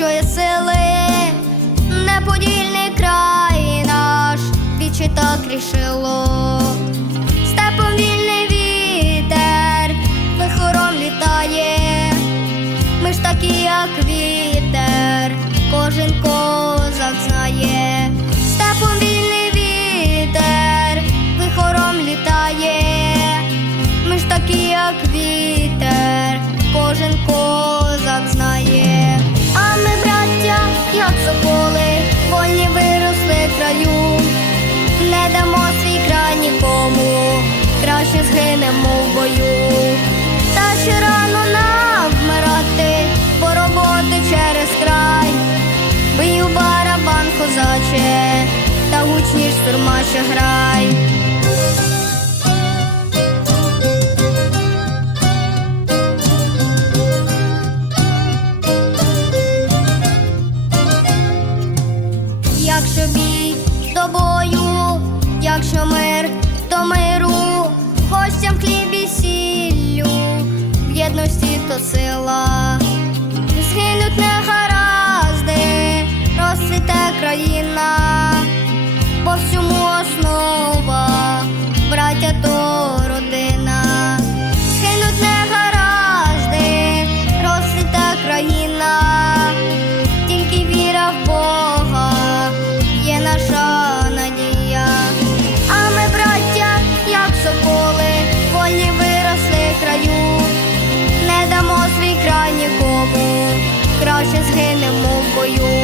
що є сили, неподільний край наш вічі так рішило, степом вільний вітер, вихором літає, ми ж такі, як вітер, кожен козак знає. Краще згинемо в бою. Та ще рано нам вмирати, бо роботи через край. Бию барабан козаче, та гучніш сурмаче грай. В єдності то сила, згинуть негаразди, розцвіте країна, по всьому краще згинемо в бою.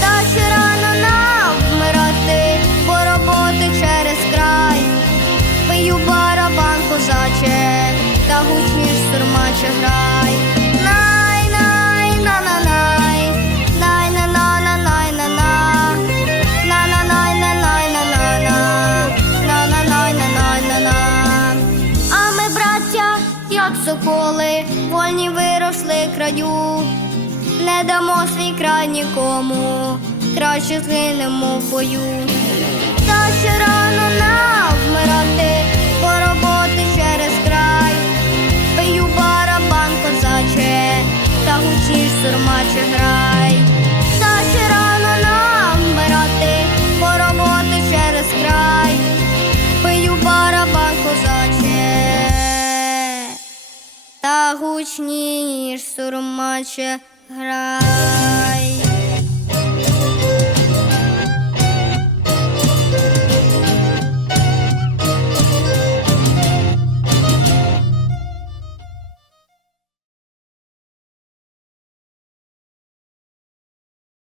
Та ще рано нам вмирати, бо роботи через край. Бию барабан козаче, та гучніш сурмаче грай. Най, най, на на най, най на на на най на на, на на на най на на на, на на най на най на на. А ми, браття, як соколи, вольні виросли краю. Не дамо свій край нікому, краще згинемо в бою. Та ще рано нам вмирати, бо роботи через край. Бию барабан козаче, та гучніш сурмаче грай. Та ще рано нам вмирати, бо через край. Бию барабан козаче, та гучніш сурмаче грай.